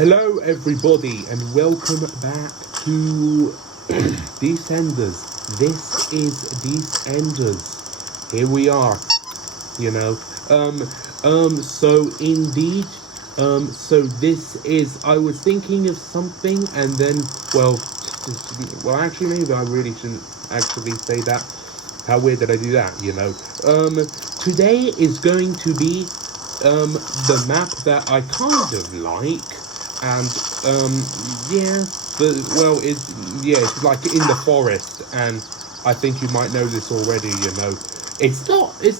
Hello everybody and welcome back to Descenders. This is Descenders. Here we are. So indeed, so this is, I was thinking of something and then, actually maybe I really shouldn't actually say that. How weird that I do that, Today is going to be, the map that I kind of like, and, it's like in the forest, and I think you might know this already, It's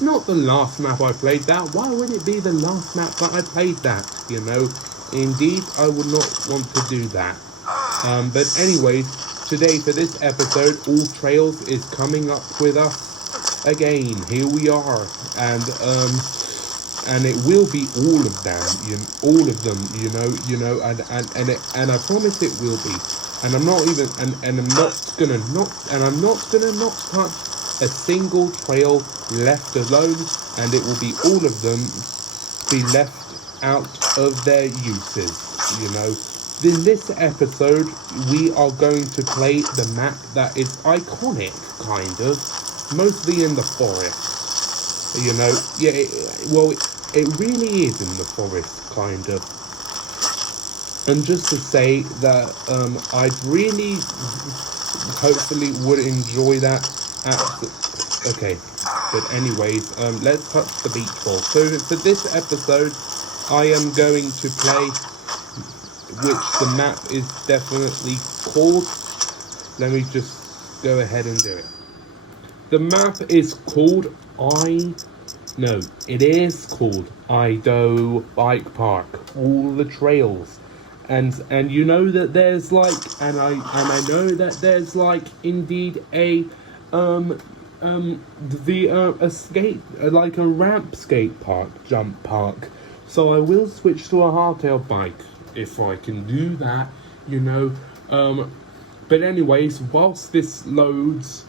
not the last map I played that. Why would it be the last map that I played that, Indeed, I would not want to do that. But anyways, today for this episode, All Trails is coming up with us again. Here we are, and it will be all of them, and I promise it will be. And I'm not even, and I'm not gonna not touch a single trail left alone, and it will be all of them be left out of their uses, In this episode, we are going to play the map that is iconic, kind of, mostly in the forest. It really is in the forest, kind of. And just to say that I'd really, hopefully, would enjoy that. Okay, but anyways, let's touch the beach ball. So for this episode, I am going to play, which the map is definitely called. Let me just go ahead and do it. The map is called it is called Ido Bike Park. All the trails, and you know that there's like, and I know that there's like indeed a like a ramp skate park, jump park. So I will switch to a hardtail bike if I can do that, But anyways, whilst this loads,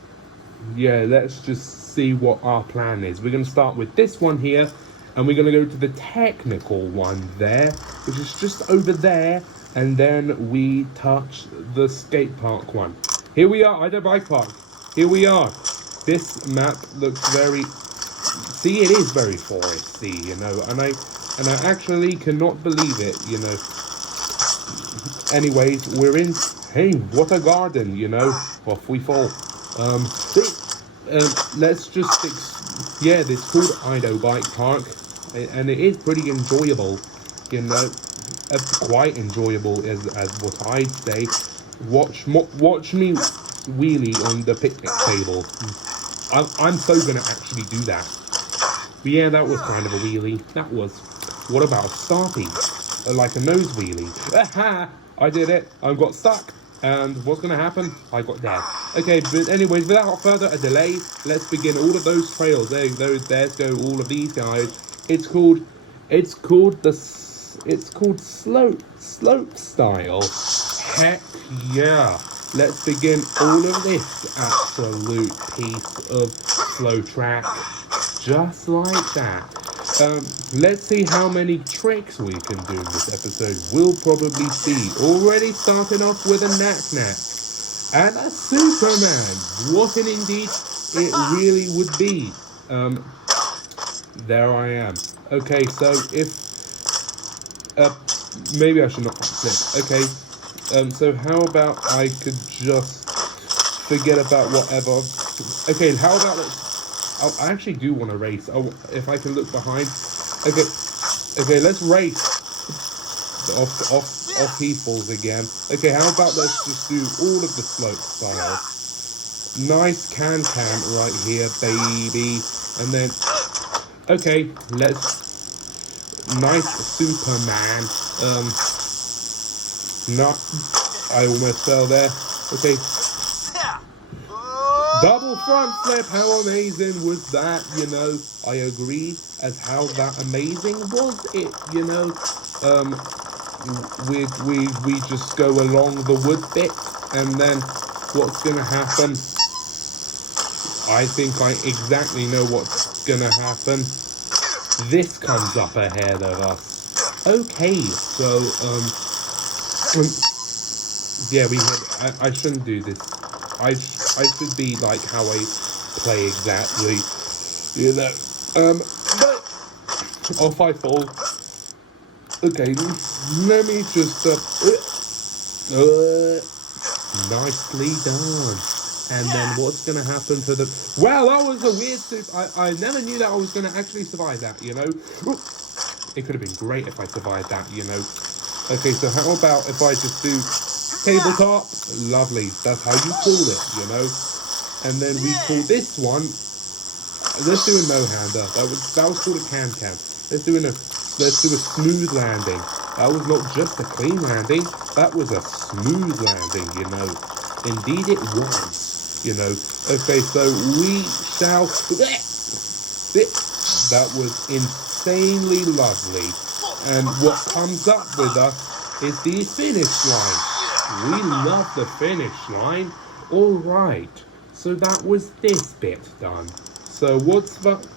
let's just see what our plan is. We're going to start with this one here, and we're going to go to the technical one there, which is just over there, and then we touch the skate park one. Here we are, Ido Bike Park. Here we are. This map looks very, it is very foresty, and I actually cannot believe it, Anyways, we're in, hey, what a garden, off we fall. Let's just, it's called Ido Bike Park, and it is pretty enjoyable, quite enjoyable as what I'd say. Watch me wheelie on the picnic table. I'm so gonna actually do that. But yeah, that was kind of a wheelie. That was. What about a starty? Like a nose wheelie. Aha! I did it. I got stuck. And what's gonna happen? I got dead. Okay, but anyways, without further delay, let's begin all of those trails. There go all of these guys. It's called slope style. Heck yeah. Let's begin all of this absolute piece of flow track. Just like that. Let's see how many tricks we can do in this episode. We'll probably see. Already starting off with a knack and a Superman. What an indeed it really would be. There I am. Okay, so if maybe I should not flip. Okay. So how about I could just forget about whatever. Okay, how about I actually do want to race. Oh, if I can look behind. Okay, let's race. Off he falls again. Okay, how about let's just do all of the slope style. Nice can right here, baby. And then, okay, nice Superman. I almost fell there. Okay. Double front flip, how amazing was that, I agree as how that amazing was it, we just go along the wood bit, and then what's gonna happen? I think I exactly know what's gonna happen. This comes up ahead of us. Okay, so Yeah, we had. I shouldn't do this. I should be like how I play exactly. You know. But off I fall. Okay, let me just. Nicely done. And then what's going to happen to the... Well, that was a weird... I never knew that I was going to actually survive that, you know. It could have been great if I survived that, you know. Okay, so how about if I just do tabletop? Lovely. That's how you call it, you know. And then we call this one... Let's do a no-hander. That was called a can-can. Let's do a smooth landing. That was not just a clean landing. That was a smooth landing, you know. Indeed it was. You know, okay, so we shall... That was insanely lovely. And what comes up with us is the finish line. We love the finish line. All right, so that was this bit done. So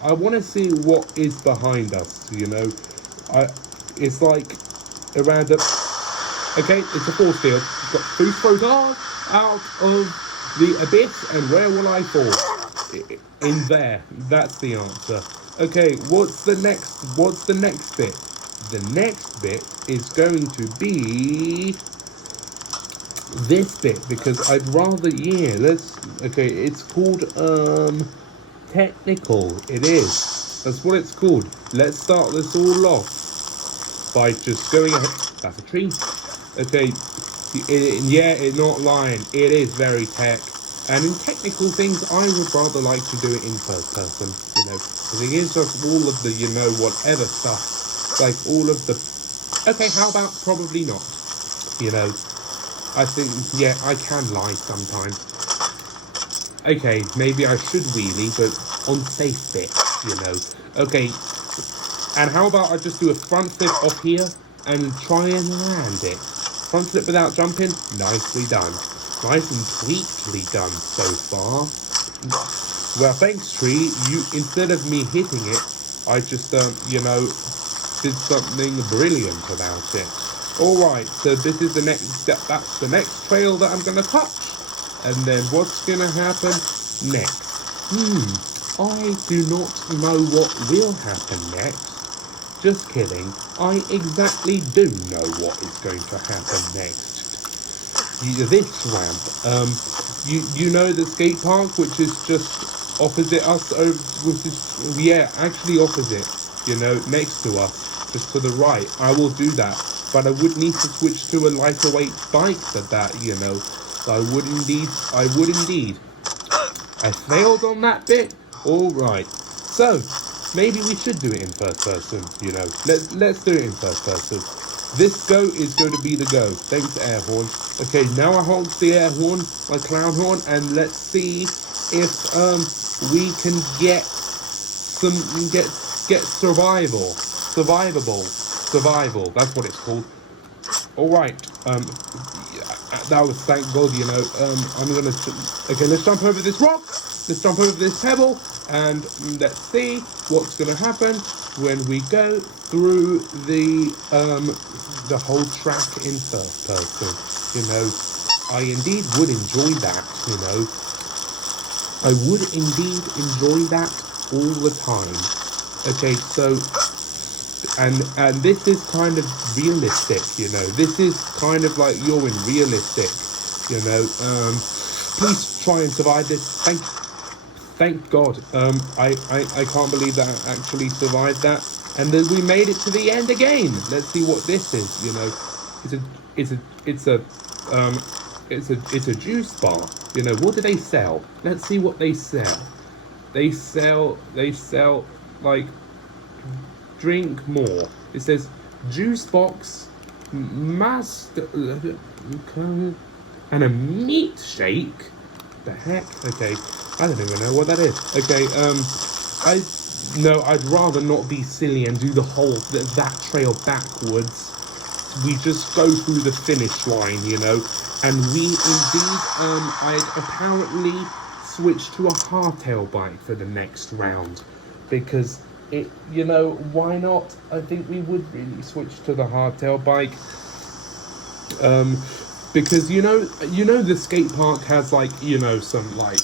I want to see what is behind us, you know. It's like around a... Okay, it's a force field. It's got boost throws out of the abyss, and where will I fall? In there. That's the answer. Okay, what's the next bit? The next bit is going to be this bit, because I'd rather, okay, it's called, technical. It is. That's what it's called. Let's start this all off by just going ahead. That's a tree. Okay. It's not lying. It is very tech. And in technical things, I would rather like to do it in first person, you know, because it gives us all of the, you know, whatever stuff, like all of the... Okay, how about probably not? You know, I think, yeah, I can lie sometimes. Okay, maybe I should wheelie, but on safe bit, you know. Okay, and how about I just do a front flip off here and try and land it? Front flip without jumping, nicely done. Nice and sweetly done so far. Well, thanks, tree. Instead of me hitting it, I just, you know, did something brilliant about it. Alright, so this is the next, that's the next trail that I'm going to touch. And then what's going to happen next? I do not know what will happen next. Just kidding. I exactly do know what is going to happen next. This ramp. You know the skate park, which is just opposite us, actually opposite, you know, next to us, just to the right. I will do that, but I would need to switch to a lighter weight bike for that, you know. I would indeed. I failed on that bit. All right. So maybe we should do it in first person, you know. Let's do it in first person. This go is going to be the go. Thanks, air horn. Okay, now I hold the air horn, my clown horn, and let's see if we can get survival. That's what it's called. All right. That was, thank God, you know. Okay, let's jump over this rock. Let's jump over this pebble, and let's see what's going to happen when we go through the whole track in first person. You know, I indeed would enjoy that. You know, I would indeed enjoy that all the time. Okay, so and this is kind of realistic. You know, this is kind of like you're in realistic. You know, please try and survive this. Thank God. I can't believe that I actually survived that. And then we made it to the end again. Let's see what this is. You know, it's a juice bar. You know, what do they sell? Let's see what they sell. They sell like drink more. It says juice box, master, and a meat shake. The heck? Okay, I don't even know what that is. Okay, I'd rather not be silly and do the whole that trail backwards. We just go through the finish line, you know. And we indeed, I apparently switched to a hardtail bike for the next round because it, you know, why not? I think we would really switch to the hardtail bike. Because the skate park has like some like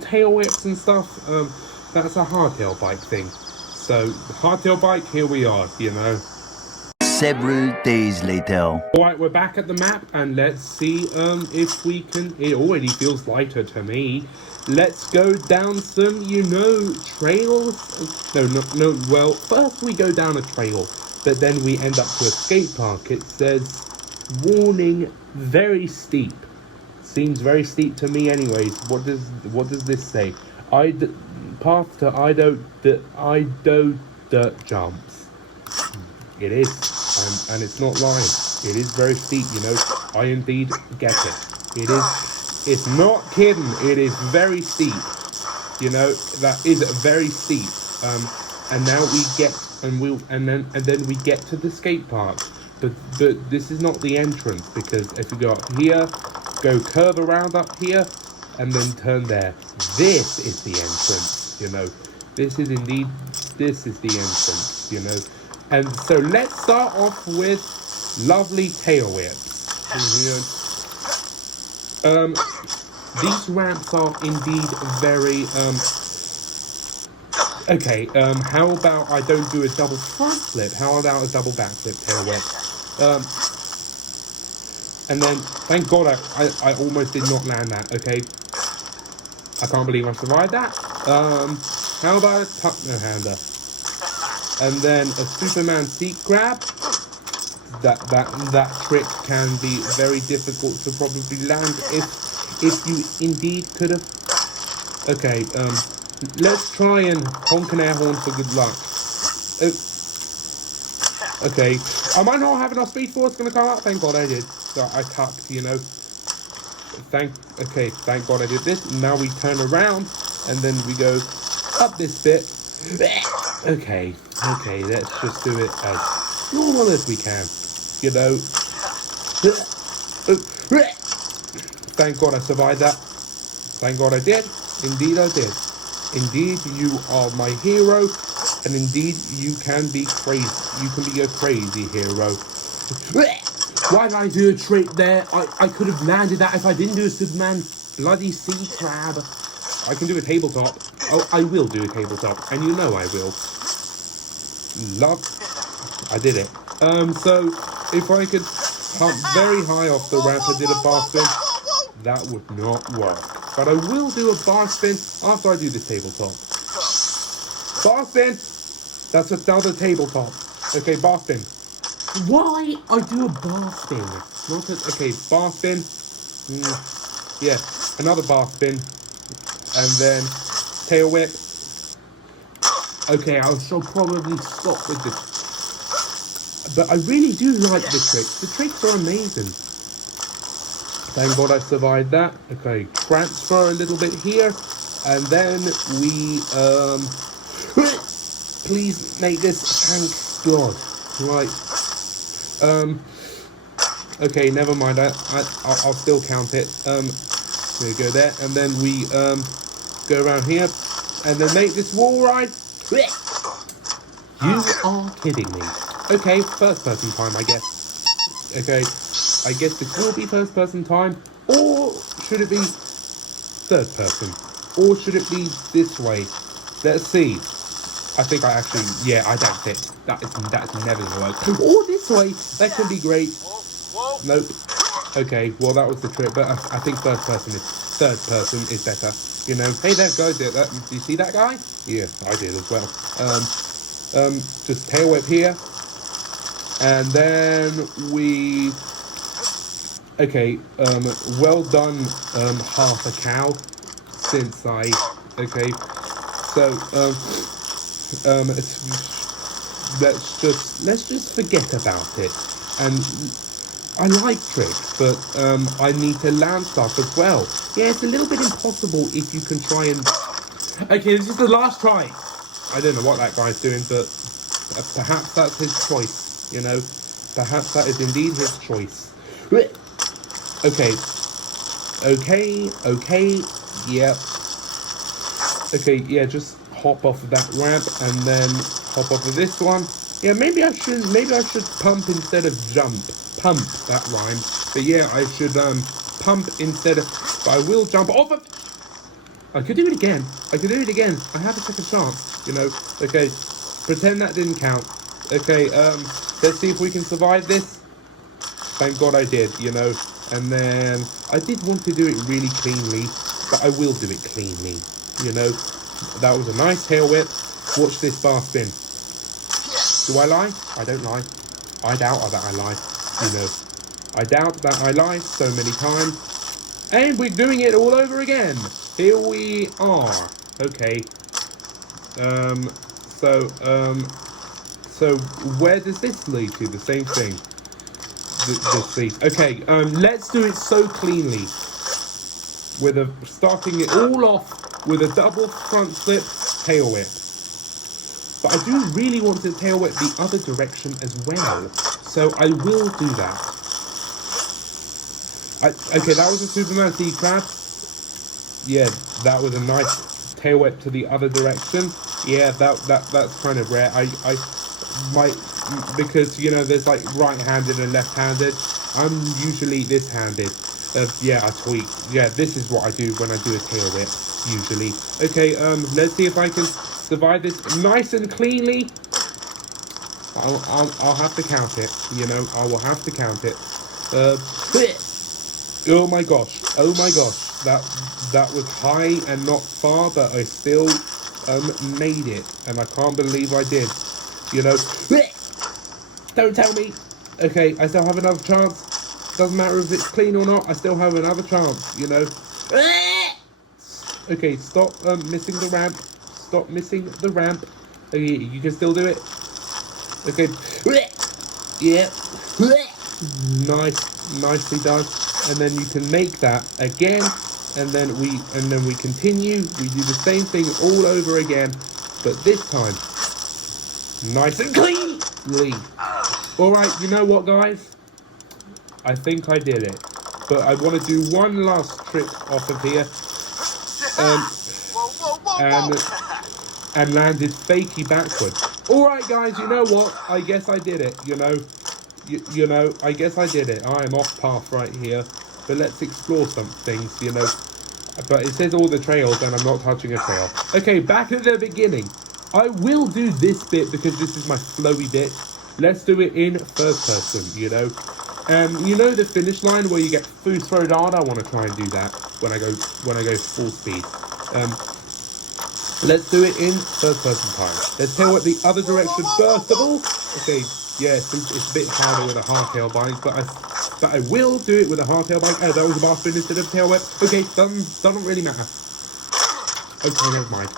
tail whips and stuff. That's a hardtail bike thing. So hardtail bike, here we are. Several days later. Alright, we're back at the map, and let's see if we can... It already feels lighter to me. Let's go down some, trails. No, well, first we go down a trail, but then we end up to a skate park. It says, warning, very steep. Seems very steep to me anyways. What does this say? Path to Ido dirt jumps. It is, and it's not lying. It is very steep, I indeed get it. It's not kidding. It is very steep. That is very steep. And now we get, and then we get to the skate park. But this is not the entrance, because if you go up here, go curve around up here, and then turn there. This is the entrance, This is the entrance, And so let's start off with lovely tail whips. These ramps are indeed very okay. How about I don't do a double front flip? How about a double back flip tail whip? And then thank God I almost did not land that. Okay, I can't believe I survived that. How about a tuck no hander? And then a Superman seat grab. That trick can be very difficult to probably land if you indeed could have. Okay, let's try and honk an air horn for good luck. Okay, I might not have enough speed for what's gonna come up. Thank God I did. So I tucked, Thank God I did this. Now we turn around and then we go up this bit. Okay, let's just do it as normal as we can, Thank God I survived that. Thank God I did. Indeed I did. Indeed you are my hero, and indeed you can be crazy. You can be a crazy hero. Why did I do a trick there? I could have landed that if I didn't do a Superman bloody sea crab. I can do a tabletop. Oh, I will do a tabletop, and I will. I did it. So if I could hop very high off the ramp and did a bar spin, that would not work. But I will do a bar spin after I do this tabletop. Bar spin! That's another tabletop. Okay, bar spin. Why I do a bar spin? Okay, bar spin. Yeah, another bar spin. And then tail whip. Okay, I shall probably stop with this. But I really do like the tricks. The tricks are amazing. Thank God I survived that. Okay, transfer a little bit here. And then we, please make this thank God. Right. Okay, never mind. I'll still count it. There we go there. And then we, go around here. And then make this wall ride. You are kidding me. Okay, first person time, I guess. Okay, I guess this will be first person time. Or should it be third person? Or should it be this way? Let's see. I think I actually, I doubt it. That's never gonna work. Or this way, that could be great. Nope. Okay, well that was the trick, but I think third person is better. Hey there, guys, do you see that guy? Yeah, I did as well. Just tail whip here. And then we... Okay, well done, half a cow, since I... Okay, so, let's just forget about it. And I like tricks, but I need to land stuff as well. Yeah, it's a little bit impossible if you can try and... Okay, this is the last try. I don't know what that guy's doing, but perhaps that's his choice, Perhaps that is indeed his choice. Okay, yeah. Okay, yeah, just hop off of that ramp and then hop off of this one. Yeah, maybe I should pump instead of jump. pump, that rhymed. But yeah, I should pump instead of, but I will jump off of, I could do it again. I could do it again. I have a second chance, you know. Okay, pretend that didn't count. Okay, let's see if we can survive this. Thank God I did, you know. And then I did want to do it really cleanly, but I will do it cleanly, you know. That was a nice tail whip. Watch this bar spin. Do I lie? I don't lie. I doubt that I lie, you know. I doubt that I lie so many times. And we're doing it all over again. Here we are. Okay. So where does this lead to? The same thing. This lead. Okay. Let's do it so cleanly. With starting it all off with a double front flip tail whip. But I do really want to tail whip the other direction as well. So I will do that. Okay, that was a Superman sea crab. Yeah, that was a nice tail whip to the other direction. Yeah, that's kind of rare. I might, because you know there's like right-handed and left-handed. I'm usually this-handed. Yeah, I tweak. Yeah, this is what I do when I do a tail whip usually. Okay, let's see if I can survive this nice and cleanly. I'll have to count it. You know, I will have to count it. Oh my gosh! Oh my gosh! That was high and not far, but I still made it, and I can't believe I did. You know, don't tell me. Okay, I still have another chance. Doesn't matter if it's clean or not. I still have another chance. You know. Okay, stop missing the ramp. Stop missing the ramp. Okay, you can still do it. Okay. Yeah. Nicely done. And then you can make that again, and then we continue. We do the same thing all over again, but this time nice and cleanly. All right, you know what, guys? I think I did it, but I want to do one last trick off of here, and landed fakey backwards. All right, guys, you know what? I guess I did it. You know. You know, I guess I did it. I am off path right here, but let's explore some things, you know. But it says all the trails, and I'm not touching a trail. Okay, back at the beginning. I will do this bit because this is my flowy bit. Let's do it in first person, you know. You know the finish line where you get food thrown out? I want to try and do that when I go full speed. Let's do it in first person time. Let's tail whip the other direction first of all. Okay. Yeah, it's a bit harder with a hardtail bike, but I will do it with a hardtail bike. Oh, that was a bar spin instead of a tail whip. Okay, doesn't really matter. Okay, never mind.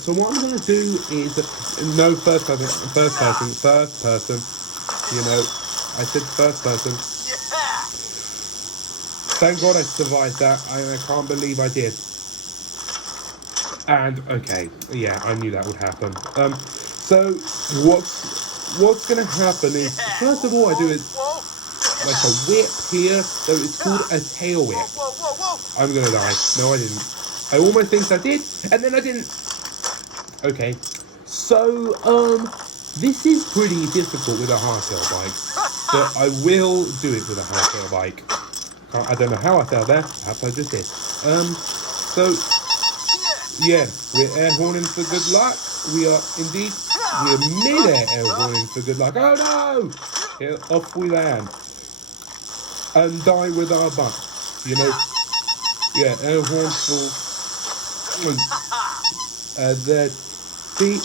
So what I'm gonna do is no first person. You know, I said first person. Thank God I survived that. I can't believe I did. And okay, yeah, I knew that would happen. So what's going to happen is, first of all, I do it like a whip here, so it's called a tail whip. I'm going to die. No, I didn't. I almost think I did, and then I didn't. Okay, so, this is pretty difficult with a hardtail bike, but I will do it with a hardtail bike. I don't know how I fell there, perhaps I just did. So, yeah, we're air horning for good luck. We are indeed. We're mid-air horning for good luck. Oh no! Here, off we land. And die with our butts. You know? Yeah, air horn for... Let's see.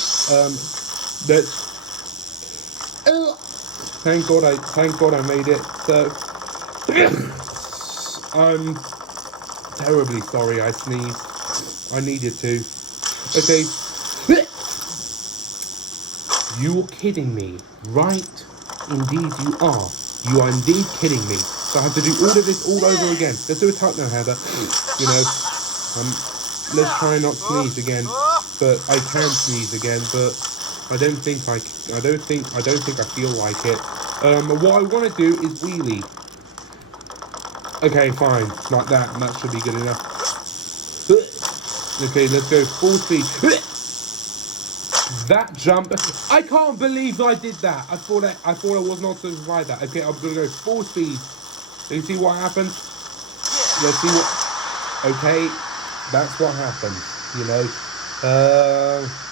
Thank God I made it. So... I'm terribly sorry I sneezed. I needed to. Okay. You're kidding me, right? Indeed you are. You are indeed kidding me. So I have to do all of this all over again. Let's do a tuck now, Heather. You know, let's try not sneeze again. But I can sneeze again, but I don't think I feel like it. What I want to do is wheelie. Okay, fine, like that, and that should be good enough. Okay, let's go full speed. That jump, I can't believe I did that. I thought I was not to survive that. Okay, I'm gonna go full speed. You see what happened? Let's see what. Okay, that's what happened. You know,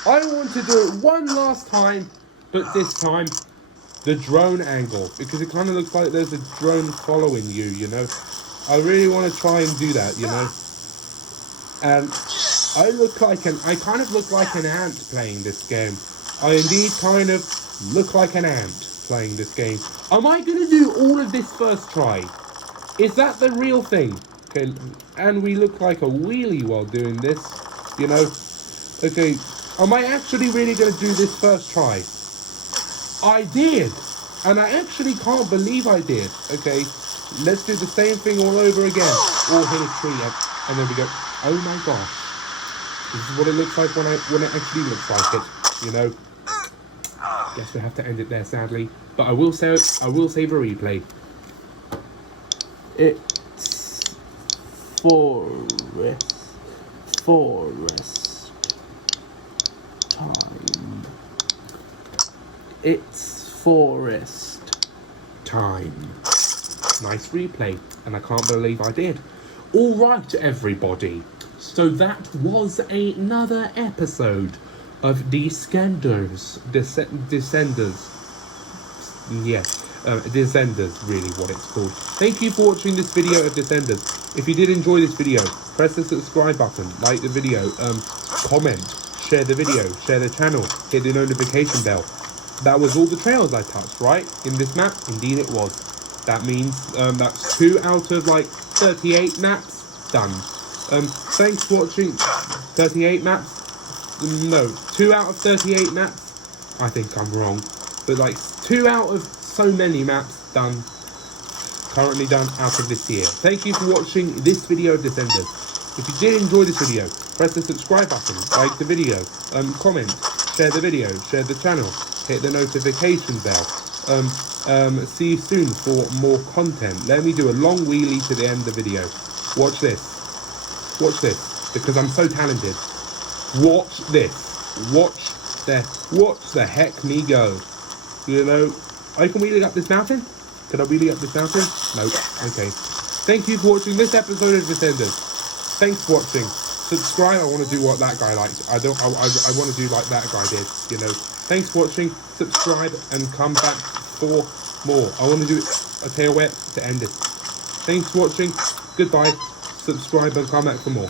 I want to do it one last time, but this time the drone angle, because it kind of looks like there's a drone following you. You know, I really want to try and do that. You know, and I kind of look like an ant playing this game. I indeed kind of look like an ant playing this game. Am I going to do all of this first try? Is that the real thing? Okay, and we look like a wheelie while doing this, you know. Okay, am I actually really going to do this first try? I did, and I actually can't believe I did. Okay, let's do the same thing all over again. Or hit a tree, and then we go, oh my gosh. This is what it looks like when it actually looks like it, you know. Guess we have to end it there, sadly. But I will save a replay. It's forest time. It's forest time. Nice replay, and I can't believe I did. All right, everybody. So that was another episode of Descenders. Descenders, really what it's called. Thank you for watching this video of Descenders. If you did enjoy this video, press the subscribe button, like the video, comment, share the video, share the channel, hit the notification bell. That was all the trails I touched, right? In this map? Indeed it was. That means that's 2 out of like 38 maps done. Thanks for watching. 38 maps? No, 2 out of 38 maps? I think I'm wrong. But like 2 out of so many maps done. Currently done out of this year. Thank you for watching this video of Descenders. If you did enjoy this video, press the subscribe button, like the video, comment, share the video, share the channel, hit the notification bell. See you soon for more content. Let me do a long wheelie to the end of the video. Watch this. Watch this, because I'm so talented. Watch this. Watch the heck me go. You know, I can wheelie up this mountain? Can I wheelie up this mountain? Nope. Okay. Thank you for watching this episode of Descenders. Thanks for watching. Subscribe. I want to do what that guy liked. I want to do like that guy did. You know. Thanks for watching. Subscribe and come back for more. I want to do a tail whip to end it. Thanks for watching. Goodbye. Subscribe and come back for more.